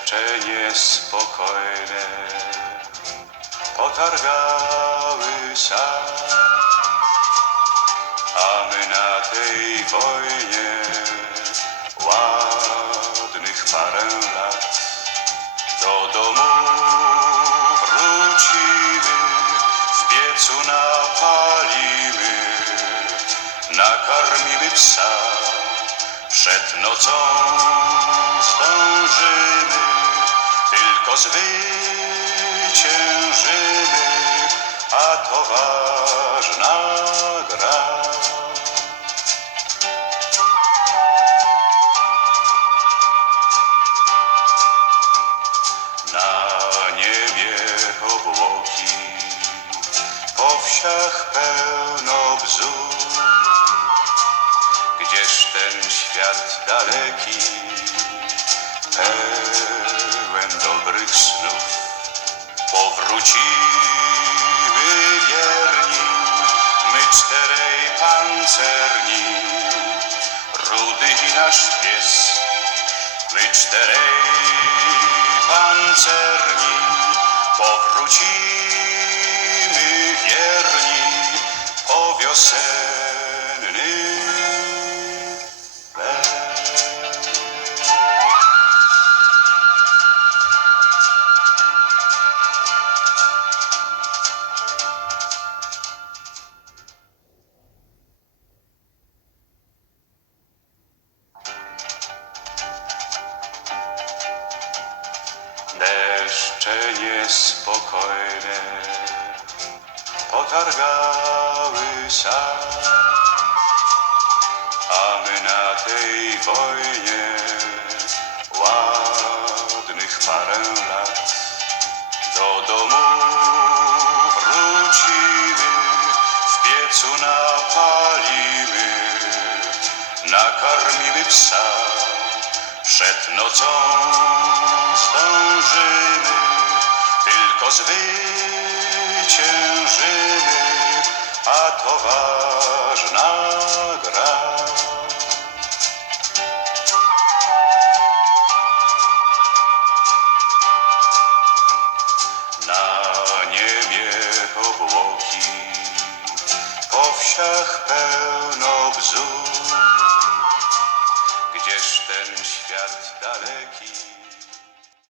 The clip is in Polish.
Deszcze niespokojne potargały sad, a my na tej wojnie ładnych parę lat. Do domu wrócimy, w piecu napalimy, nakarmimy psa, przed nocą zdążymy, tylko zwyciężymy, a to ważna gra. Na niebie obłoki, po wsiach pełno bzu. Gdzież ten świat daleki, pełen dobrych snów? Powrócimy wierni, my czterej pancerni, Rudy i nasz pies. My czterej pancerni, powrócimy wierni po wiosenny les. Deszcze niespokojne potargały sad, a my na tej wojnie ładnych parę lat. Do domu wrócimy, w piecu napalimy, nakarmimy psa, przed nocą zdążymy, tylko zwyciężymy, a to ważna gra. Na niebie obłoki, po wsiach pełno bzu.